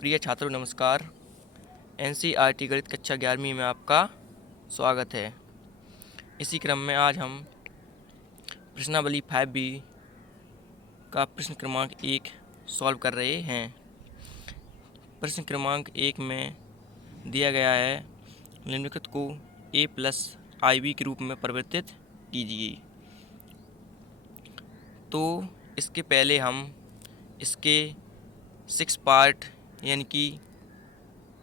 प्रिय छात्रों नमस्कार। एनसीईआरटी गणित कक्षा 11वीं में आपका स्वागत है। इसी क्रम में आज हम प्रश्नावली 5B का प्रश्न क्रमांक 1 सॉल्व कर रहे हैं। प्रश्न क्रमांक 1 में दिया गया है निम्नलिखित को a प्लस IB के रूप में परिवर्तित कीजिए। तो इसके पहले हम इसके 6 पार्ट यानी कि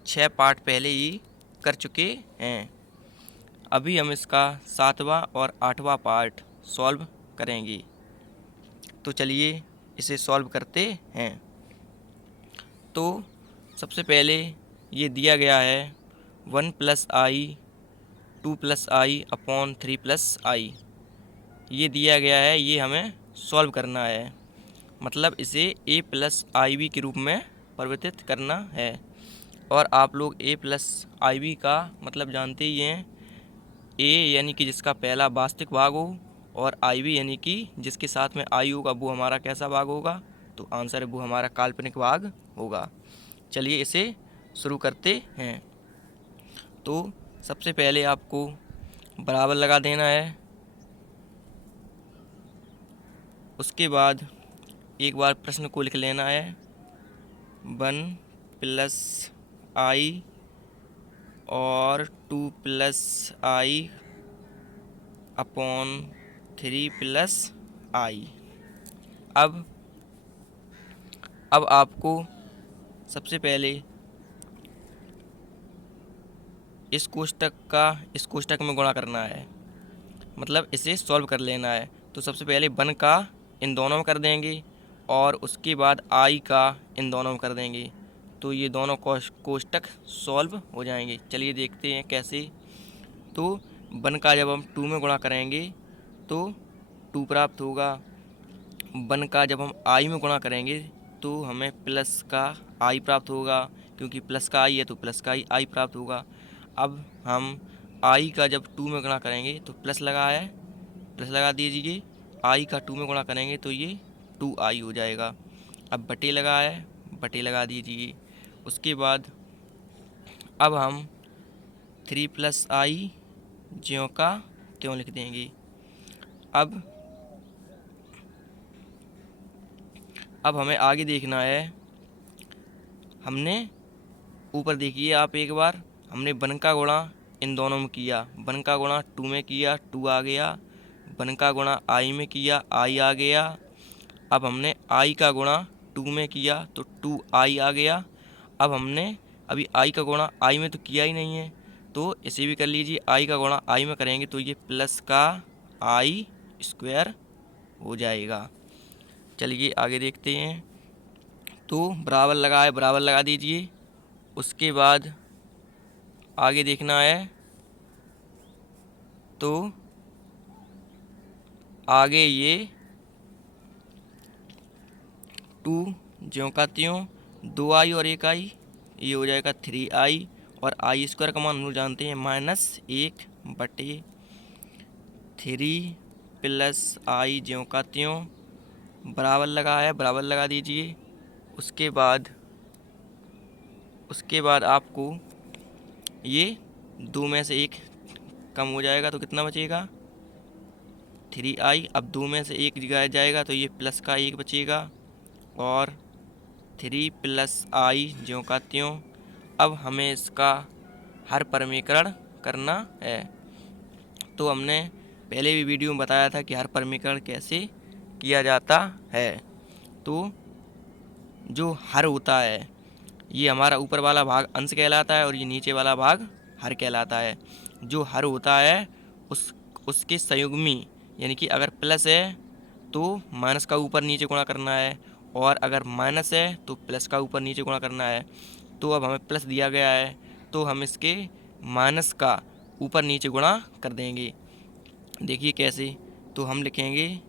6 पार्ट पहले ही कर चुके हैं। अभी हम इसका 7वां और 8वां पार्ट सॉल्व करेंगे। तो चलिए इसे सॉल्व करते हैं। तो सबसे पहले ये दिया गया है 1 + i 2 + i अपॉन 3 + i। ये दिया गया है, ये हमें सॉल्व करना है। मतलब इसे a + IB के रूप में परिवर्तित करना है। और आप लोग a + IB का मतलब जानते ही हैं। a यानी कि जिसका पहला वास्तविक भाग हो और IB यानी कि जिसके साथ में i होगा वो हमारा कैसा भाग होगा, तो आंसर वो हमारा काल्पनिक भाग होगा। चलिए इसे शुरू करते हैं। तो सबसे पहले आपको बराबर लगा देना है। उसके बाद एक बार प्रश्न को लिख लेना है 1 + i और 2 + i अपॉन 3 + i। अब आपको सबसे पहले इस कोष्टक में गुणा करना है, मतलब इसे सॉल्व कर लेना है। तो सबसे पहले 1 का इन दोनों में कर देंगे और उसके बाद i का इन दोनों में कर देंगे। तो ये दोनों कोष्टक सॉल्व हो जाएंगे। चलिए देखते हैं कैसे। तो 1 का जब हम 2 में गुणा करेंगे तो 2 प्राप्त होगा। 1 का जब हम i में गुणा करेंगे तो हमें प्लस का i प्राप्त होगा, क्योंकि प्लस का i है तो प्लस का i प्राप्त होगा। अब हम i का जब 2 में गुणा करेंगे तो प्लस लगा है, प्लस लगा दीजिए। i का 2 में गुणा करेंगे तो ये 2i हो जाएगा। अब बटे लगा है, बटे लगा दीजिए। उसके बाद अब हम 3 + i ज्यों का त्यों लिख देंगे। अब हमें आगे देखना है। हमने ऊपर देखिए आप एक बार, हमने 1 का गुणा इन दोनों में किया, 1 का गुणा 2 में किया, 2 आ गया। 1 का गुणा i में किया, i आ गया। अब हमने i का गुणा 2 में किया तो 2i आ गया। अब हमने अभी i का गुणा i में तो किया ही नहीं है, तो इसे भी कर लीजिए। i का गुणा i में करेंगे तो ये प्लस का i² हो जाएगा। चलिए आगे देखते हैं। तो बराबर लगा है, बराबर लगा दीजिए। उसके बाद आगे देखना है। तो आगे ये 2 ज्यों का त्यों, 2i और 1i, ये हो जाएगा 3i। और i² का मान हम लोग जानते हैं -1/3 + i ज्यों का त्यों। बराबर लगा है, बराबर लगा दीजिए। उसके बाद आपको ये 2 में से 1 कम हो जाएगा तो कितना बचेगा 3i। अब 2 में से 1 जाएगा तो ये प्लस का 1 बचेगा और 3 + i ज्यों का त्यों। अब हमें इसका हर परमीकरण करना है। तो हमने पहले भी वीडियो में बताया था कि हर परमीकरण कैसे किया जाता है। तो जो हर होता है ये हमारा ऊपर वाला भाग अंश कहलाता है और ये नीचे वाला भाग हर कहलाता है। जो हर होता है उसके संयुग्मी, यानी कि अगर प्लस है तो माइनस का ऊपर नीचे गुणा करना है, और अगर माइनस है तो प्लस का ऊपर नीचे गुणा करना है। तो अब हमें प्लस दिया गया है तो हम इसके माइनस का ऊपर नीचे गुणा कर देंगे। देखिए कैसे। तो हम लिखेंगे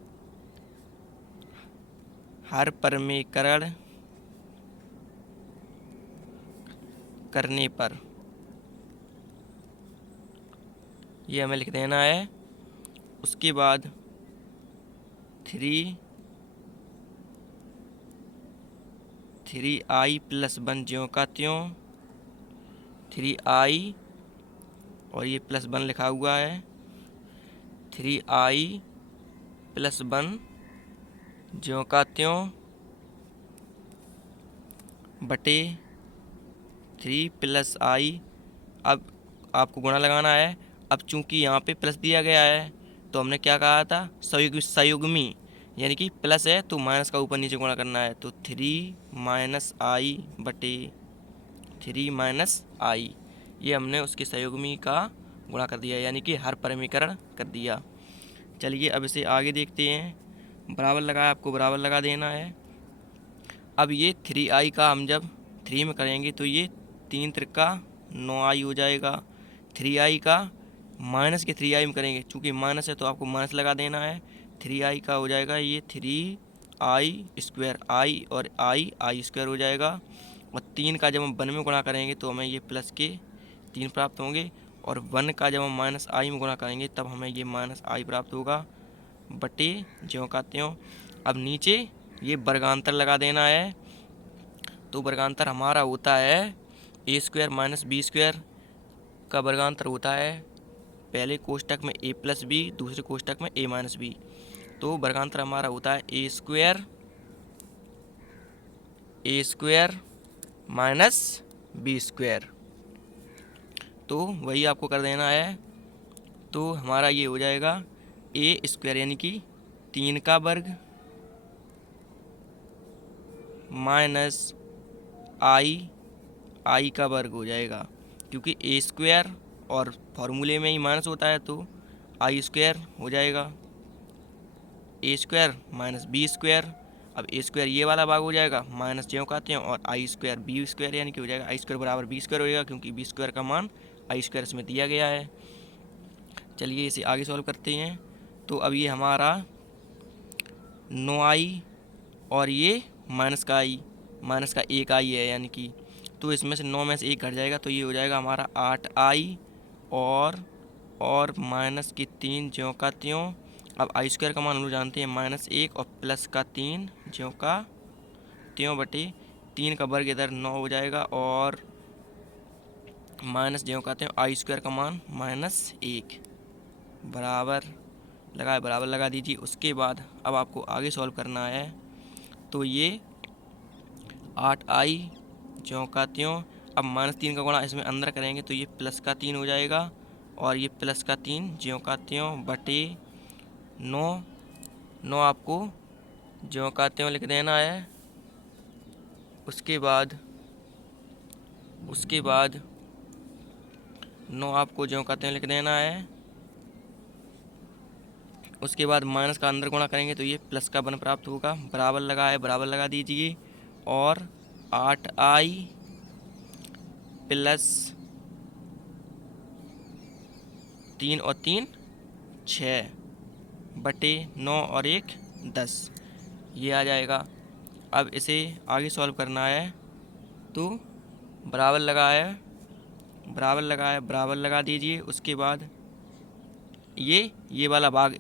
हर परमीकरण करने पर, ये हमें लिख देना है। उसके बाद 3 3i+1 ज्यों का त्यों 3i और ये +1 लिखा हुआ है 3i+1 ज्यों का त्यों बटे 3+i। अब आपको गुणा लगाना है। अब चूंकि यहाँ पे प्लस दिया गया है तो हमने क्या कहा था, संयुग्मी, यानी कि प्लस है तो माइनस का ऊपर नीचे गुणा करना है। तो 3-i बटे 3-i, ये हमने उसके संयुग्मी का गुणा कर दिया, यानी कि हर परिमीकरण कर दिया। चलिए अब इसे आगे देखते हैं। बराबर लगाया, आपको बराबर लगा देना है। अब ये 3i का हम जब 3 में करेंगे तो ये 3 त्रिका 9i हो जाएगा। 3i का माइनस के 3i में करेंगे, चूँकि माइनस है तो आपको माइनस लगा देना है। 3i का हो जाएगा ये 3i², i और i² हो जाएगा। और 3 का जब हम 1 में गुणा करेंगे तो हमें ये प्लस के 3 प्राप्त होंगे। और 1 का जब हम -i में गुणा करेंगे तब हमें ये -i प्राप्त होगा बटे ज्यों का त्यों। अब नीचे ये वर्गांतर लगा देना है। तो वर्गांतर हमारा होता है a² - b² का वर्गांतर होता है पहले कोष्टक में a+b, दूसरे कोष्टक में a - b। तो वर्गांतर हमारा होता है a² -b²। तो वही आपको कर देना है। तो हमारा ये हो जाएगा a² यानी कि 3 का वर्ग माइनस i का वर्ग हो जाएगा, क्योंकि a² और फॉर्मूले में ही माइनस होता है तो i² हो जाएगा a² - b²। अब a² ये वाला भाग हो जाएगा माइनस ज्यों का त्यों, और i² b², यानी कि हो जाएगा i² बराबर b² हो जाएगा, क्योंकि b² का मान i² इसमें दिया गया है। चलिए इसे आगे सॉल्व करते हैं। तो अब ये हमारा 9i और ये माइनस का 1i है, यानी कि तो इसमें से 9 में से 1 घट जाएगा तो ये हो जाएगा हमारा 8i और माइनस की 3 ज्यों का त्यों। अब i² का मान हम लोग जानते हैं -1 और प्लस का 3 ज्यों का त्यों बटे 3 का वर्ग इधर 9 हो जाएगा, और माइनस ज्यों का त्यों i² का मान -1 बराबर लगा दीजिए। उसके बाद अब आपको आगे सॉल्व करना है। तो ये 8i ज्यों का त्यों, अब -3 का गुणा इसमें अंदर करेंगे तो ये प्लस का 3 हो जाएगा, और ये प्लस का 3 ज्यों का त्यों बटे 9 आपको ज्यों का त्यों लिख देना है। उसके बाद 9 आपको ज्यों का त्यों लिख देना है। उसके बाद माइनस का अंदर गुणा करेंगे तो ये प्लस का 1 प्राप्त होगा। बराबर लगा दीजिए, और 8i प्लस 3 और 3 6 बटे 9 और 1 10, ये आ जाएगा। अब इसे आगे सॉल्व करना है। तो बराबर लगा दीजिए। उसके बाद ये वाला भाग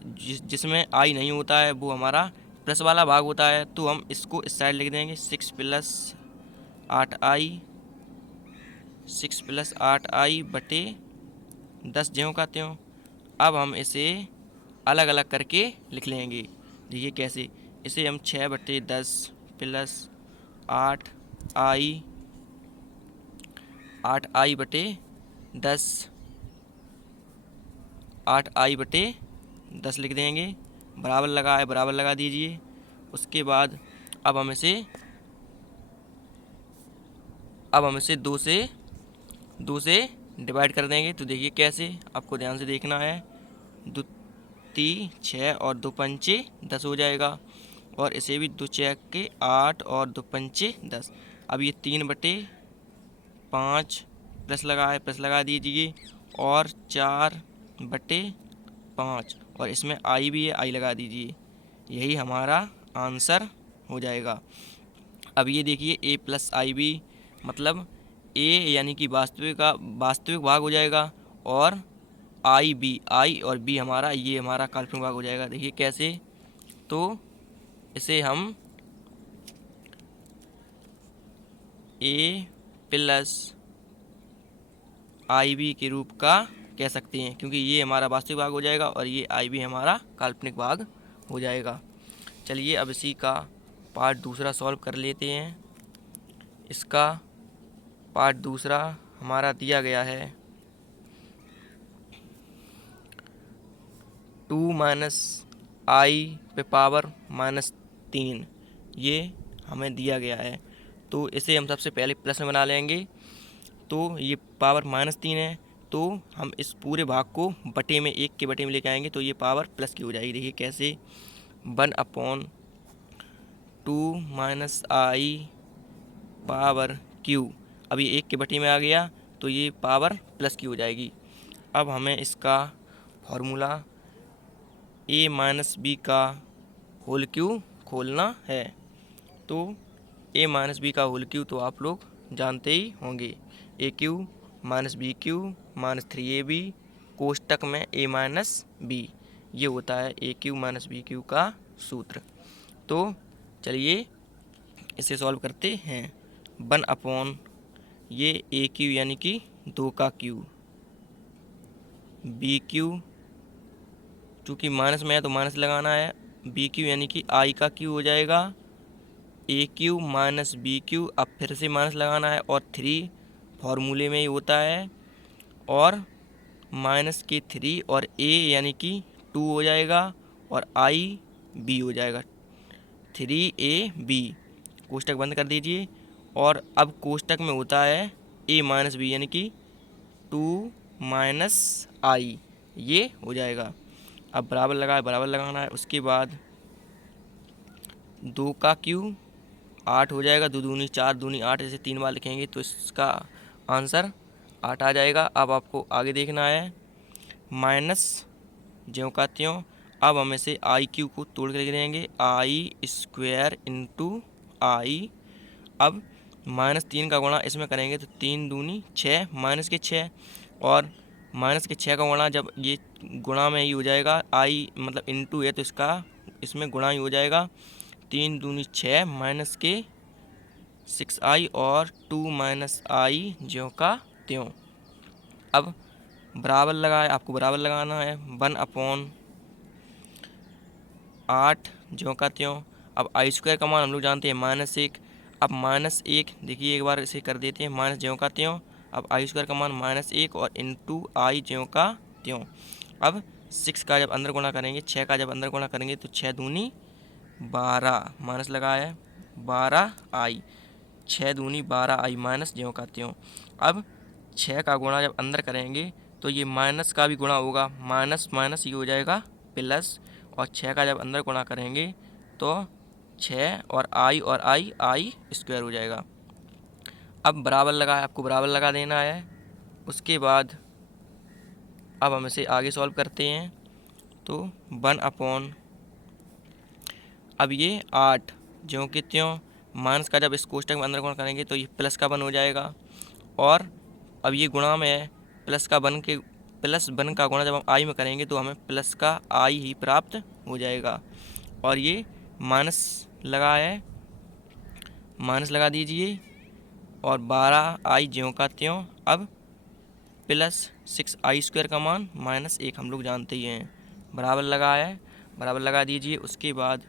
जिसमें आई नहीं होता है वो हमारा प्लस वाला भाग होता है, तो हम इसको इस साइड लिख देंगे 6 + 8i बटे 10 ज्यों का त्यों। अब हम इसे अलग अलग करके लिख लेंगे। देखिए कैसे, इसे हम 6 बटे 10 प्लस 8i बटे 10 लिख देंगे। बराबर लगा दीजिए। उसके बाद अब हम इसे 2 से डिवाइड कर देंगे। तो देखिए कैसे, आपको ध्यान से देखना है। 2 3 6 और 2 पंचे 10 हो जाएगा, और इसे भी 2 चेक के 8 और 2 पंचे 10। अब ये 3/5 प्लस लगा दीजिए, और 4/5, और इसमें आई भी है, आई लगा दीजिए। यही हमारा आंसर हो जाएगा। अब ये देखिए a+ib मतलब a यानी कि वास्तविक भाग हो जाएगा, और आई और b हमारा काल्पनिक भाग हो जाएगा। देखिए कैसे, तो इसे हम ए प्लस आई बी के रूप का कह सकते हैं, क्योंकि ये हमारा वास्तविक भाग हो जाएगा और ये आई बी हमारा काल्पनिक भाग हो जाएगा। चलिए अब इसी का पार्ट दूसरा सॉल्व कर लेते हैं। इसका पार्ट दूसरा हमारा दिया गया है 2 माइनस आई पे पावर -3, ये हमें दिया गया है। तो इसे हम सबसे पहले प्लस में बना लेंगे। तो ये पावर -3 है, तो हम इस पूरे भाग को बटे में, 1 के बटे में लेके आएंगे तो ये पावर प्लस की हो जाएगी। देखिए कैसे, 1/2 माइनस आई पावर क्यू, अब ये 1 के बटे में आ गया तो ये पावर प्लस की हो जाएगी। अब हमें इसका फॉर्मूला a माइनस बी का होल क्यू खोलना है। तो a माइनस बी का होल क्यू तो आप लोग जानते ही होंगे, A cube minus B cube minus 3ab कोष्टक में a माइनस बी, ये होता है A cube minus B cube का सूत्र। तो चलिए इसे सॉल्व करते हैं। 1/, ये ए क्यू यानी कि 2 का क्यू, बी क्यू चूँकि माइनस में है तो माइनस लगाना है, बी क्यू यानी कि आई का क्यू हो जाएगा, ए क्यू माइनस बी क्यू, अब फिर से माइनस लगाना है और 3 फार्मूले में ही होता है, और माइनस के 3 और ए यानी कि 2 हो जाएगा और आई बी हो जाएगा, 3ab, कोष्टक बंद कर दीजिए। और अब कोष्टक में होता है a माइनस बी यानी कि 2 माइनस आई, ये हो जाएगा। अब बराबर लगाना है। उसके बाद 2 का क्यू 8 हो जाएगा, 2 दूनी 4, दूनी 8, ऐसे 3 बार लिखेंगे तो इसका आंसर 8 आ जाएगा। अब आपको आगे देखना है, माइनस ज्यों का त्यों। अब हम इसे आई क्यू को तोड़ के लिख देंगे, आई स्क्वायर इंटू आई। अब -3 का गुणा इसमें करेंगे तो 3 दूनी 6, माइनस के 6, और माइनस के 6 का गुणा जब ये गुणा में ही हो जाएगा, आई मतलब इंटू है तो इसका इसमें गुणा ही हो जाएगा, 3 दूनी 6 माइनस के 6i और 2 माइनस आई ज्यों का त्यों। अब आपको बराबर लगाना है, 1/8 ज्यों का त्यों। अब आई स्क्वायर का मान हम लोग जानते हैं -1, अब -1 देखिए एक बार इसे कर देते हैं, माइनस ज्यों का त्यों। अब आई स्क्वायर का मान -1 और इंटू आई ज्यों का त्यों। अब 6 का जब अंदर गुणा करेंगे, 6 का जब अंदर गुणा करेंगे तो 6 दूनी 12, माइनस लगा है 12i, 6 दूनी 12i माइनस ज्यों का त्यों। अब 6 का गुणा जब अंदर करेंगे तो ये माइनस का भी गुणा होगा, माइनस माइनस ये हो जाएगा प्लस, और 6 का जब अंदर गुणा करेंगे तो 6 और आई स्क्वायर हो जाएगा। अब आपको बराबर लगा देना है। उसके बाद अब हम इसे आगे सॉल्व करते हैं। तो 1/, अब ये 8 ज्यों के त्यों, माइनस का जब इस कोष्टक में अंदर गुणा करेंगे तो ये प्लस का 1 हो जाएगा, और अब ये गुणा में है, प्लस 1 का गुणा जब हम आई में करेंगे तो हमें प्लस का आई ही प्राप्त हो जाएगा, और ये माइनस लगा है, माइनस लगा दीजिए, और 12i ज्यों का त्यों। अब प्लस 6i स्क्वायर का मान -1 हम लोग जानते ही हैं, बराबर लगा दीजिए। उसके बाद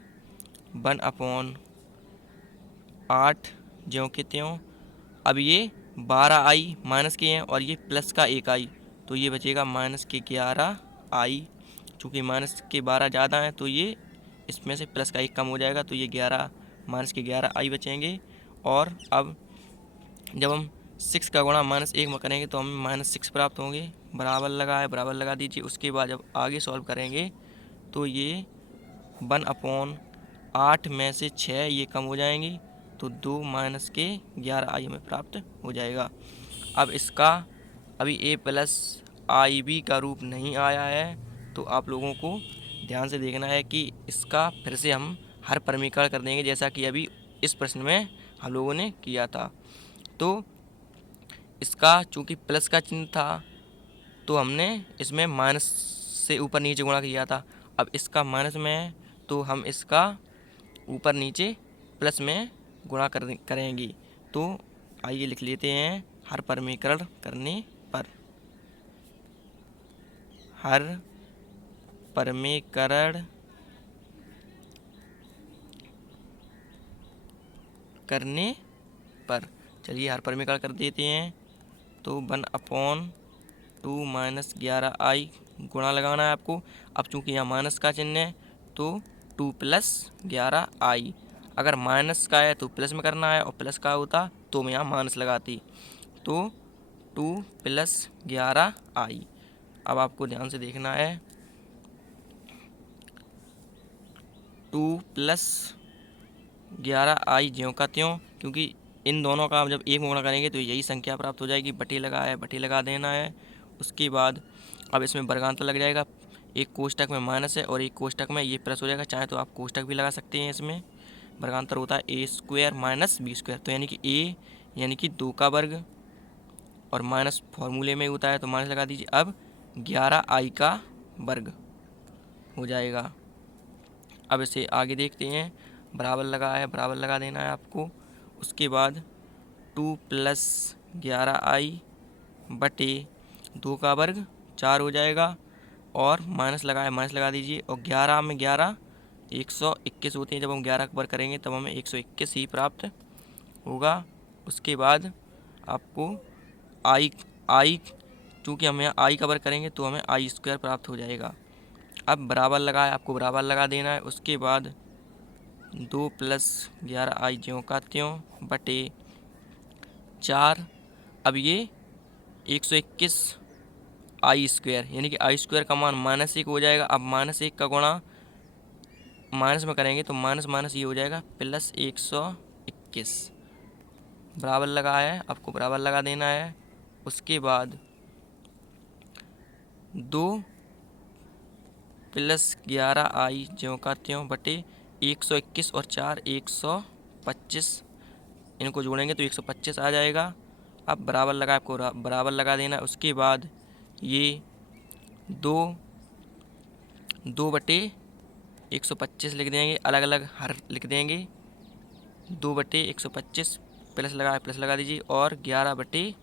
1/8 ज्यों के त्यों। अब ये 12i माइनस के हैं और ये प्लस का 1i, तो ये बचेगा माइनस के 11i, चूँकि माइनस के 12 ज़्यादा हैं तो ये इसमें से प्लस का 1 कम हो जाएगा, तो ये 11 माइनस के 11i बचेंगे। और अब जब हम 6 का गुणा -1 में करेंगे तो हमें -6 प्राप्त होंगे, बराबर लगा दीजिए। उसके बाद जब आगे सॉल्व करेंगे तो ये 1/8 में से 6 ये कम हो जाएंगी, तो 2 माइनस के 11i हमें प्राप्त हो जाएगा। अब इसका अभी a प्लस आई बी का रूप नहीं आया है, तो आप लोगों को ध्यान से देखना है कि इसका फिर से हम हर परमीकरण कर देंगे, जैसा कि अभी इस प्रश्न में हम लोगों ने किया था। तो इसका चूँकि प्लस का चिन्ह था तो हमने इसमें माइनस से ऊपर नीचे गुणा किया था, अब इसका माइनस में है तो हम इसका ऊपर नीचे प्लस में गुणा करेंगे। तो आइए लिख लेते हैं हर परमीकरण करने पर, हर परमीकरण करने पर। चलिए हर परमीकरण कर देते हैं। तो 1/2 माइनस 11i गुणा लगाना है आपको। अब चूंकि यहाँ माइनस का चिन्ह है तो 2 प्लस 11i, अगर माइनस का है तो प्लस में करना है और प्लस का होता तो मैं यहाँ माइनस लगाती, तो 2 प्लस 11i। अब आपको ध्यान से देखना है, 2 प्लस 11i ज्यों का त्यों, क्योंकि इन दोनों का जब एक में गुणा करेंगे तो यही संख्या प्राप्त हो जाएगी। बटे लगा है, बटे लगा देना है। उसके बाद अब इसमें वर्गांतर लग जाएगा, एक कोष्टक में माइनस है और एक कोष्टक में ये प्लस हो जाएगा। चाहे तो आप कोष्टक भी लगा सकते हैं। इसमें वर्गांतर होता है ए स्क्वायर माइनस बी स्क्वायर, तो यानी कि ए यानी कि 2 का वर्ग और माइनस फॉर्मूले में होता है तो माइनस लगा दीजिए। अब 11i का वर्ग हो जाएगा। अब इसे आगे देखते हैं, बराबर लगा है, बराबर लगा देना है आपको। उसके बाद 2 प्लस 11i बटे 2 का वर्ग 4 हो जाएगा और माइनस लगा है, माइनस लगा दीजिए। और 11 में 11 121 होते हैं, जब हम 11 का वर्ग करेंगे तब हमें 121 ही प्राप्त होगा। उसके बाद आपको आई चूँकि हम यहाँ आई का वर्ग करेंगे तो हमें आई स्क्वायर प्राप्त हो जाएगा। अब बराबर लगा है, आपको बराबर लगा देना है। उसके बाद 2 प्लस 11i ज्यों का त्यों बटे 4। अब ये 121 आई स्क्वायर यानी कि आई स्क्वायर का मान -1 हो जाएगा। अब -1 का गुणा माइनस में करेंगे तो माइनस माइनस ये हो जाएगा प्लस 121। बराबर लगा है, आपको बराबर लगा देना है। उसके बाद 2 प्लस 11i ज्यों का त्यों बटे 121 और 4 125, इनको जोड़ेंगे तो 125 आ जाएगा। अब बराबर लगा, आपको बराबर लगा देना है। उसके बाद ये 2 बटे 125 लिख देंगे, अलग अलग हर लिख देंगे। 2 बटे 125 प्लस लगा दीजिए और 11 बटे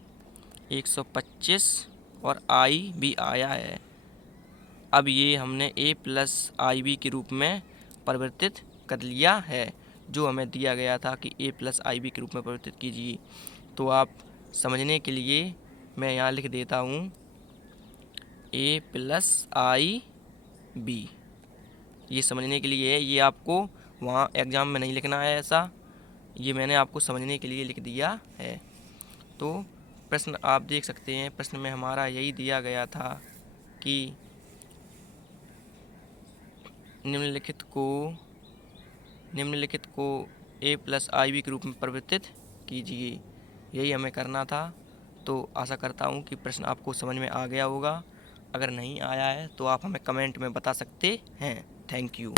125 और आई भी आया है। अब ये हमने a प्लस आई बी के रूप में परिवर्तित कर लिया है, जो हमें दिया गया था कि a प्लस आई बी के रूप में परिवर्तित कीजिए। तो आप समझने के लिए मैं यहाँ लिख देता हूँ a प्लस आई बी, ये समझने के लिए है। ये आपको वहाँ एग्ज़ाम में नहीं लिखना है ऐसा, ये मैंने आपको समझने के लिए लिख दिया है। तो प्रश्न आप देख सकते हैं, प्रश्न में हमारा यही दिया गया था कि निम्नलिखित को a प्लस आई बी के रूप में परिवर्तित कीजिए, यही हमें करना था। तो आशा करता हूँ कि प्रश्न आपको समझ में आ गया होगा। अगर नहीं आया है तो आप हमें कमेंट में बता सकते हैं। Thank you.